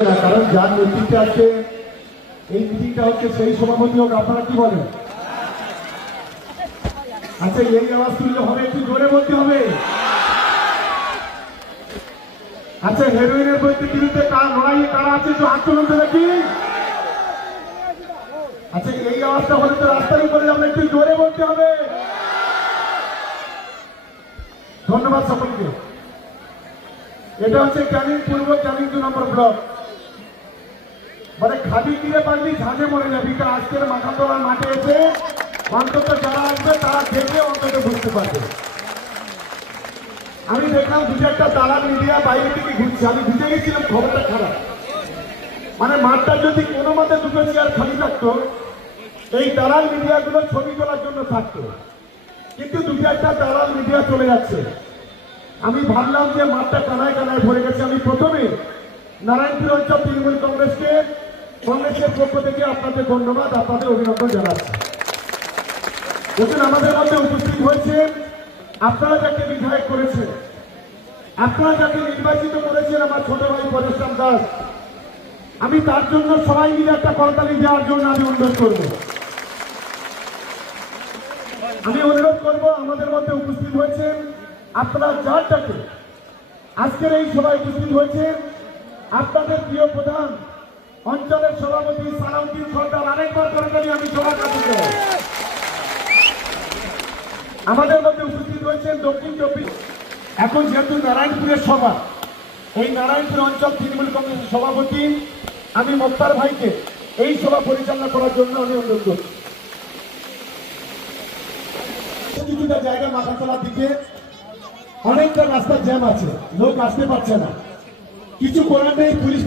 কারণ যার নেতৃত্বে আজকে এই মিটিংটা হচ্ছে সেই সভাপতি হোক, আপনারা কি বলেন? আচ্ছা এই আওয়াজ তুললে হবে, একটু জোরে বলতে হবে। আচ্ছা হেরোইনের বিরুদ্ধে কার লড়াইয়ে কারা আছে হাত আচ্ছা এই আওয়াজটা হলে তো রাস্তার উপরে যাবে, একটু জোরে বলতে হবে। ধন্যবাদ সকলকে। এটা হচ্ছে ক্যানিং পূর্ব, ক্যানিং দু নম্বর ব্লক। মানে খাদি কিনে পারলি ঝাঁঝে মরে যাবি। তা আজকের মাথাতলার মাঠে এসে অন্তত যারা আসবে, তারা দেখে অন্তত বুঝতে পারবে। আমি দেখলাম দু চারটা দালাল মিডিয়া বাইরে থেকে ঘুরছে। আমি বুঝে গেছিলাম খবরটা খারাপ। মানে মাঠটা যদি কোনো মতে দুটো চেয়ার খালি থাকতো, এই দালাল মিডিয়াগুলো ছবি তোলার জন্য থাকতো। কিন্তু দু চারটা দালাল মিডিয়া চলে যাচ্ছে। আমি ভাবলাম যে মাঠটা কানায় কানায় ভরে গেছে। আমি প্রথমে নারায়ণপুর অঞ্চল তৃণমূল কংগ্রেসকে কংগ্রেসের পক্ষ থেকে আপনাদের ধন্যবাদ আপনাদের অভিনন্দন জানাচ্ছি। দেখুন, আমাদের মধ্যে উপস্থিত হয়েছে আপনারা যাকে বিধায়ক করেছেন, আপনারা যাকে নির্বাচিত করেছেন আমার ছোট ভাই পরেশরাম দাস, আমি তার জন্য সবাই মিলে একটা করতালি দেওয়ার জন্য আমি অনুরোধ করব। আমি অনুরোধ করব, আমাদের মধ্যে উপস্থিত হয়েছেন, আপনারা যার আজকের এই সভায় উপস্থিত হয়েছেন, আপনাদের প্রিয় প্রধান অঞ্চলের সভাপতি সালাউদ্দিন সরকার আরেকবার করতালি আমি সবার আমাদের মধ্যে উপস্থিত হয়েছেন দক্ষিণ চব্বিশ। এখন যেহেতু নারায়ণপুরের সভা, এই নারায়ণপুর অঞ্চল তৃণমূল কংগ্রেসের সভাপতি আমি মোক্তার ভাইকে এই সভা পরিচালনা করার জন্য আমি অনুরোধ করছি। কিছুটা জায়গা মাথা তোলার দিকে অনেকটা রাস্তা জ্যাম আছে, লোক আসতে পারছে না। কিছু করার নেই, পুলিশ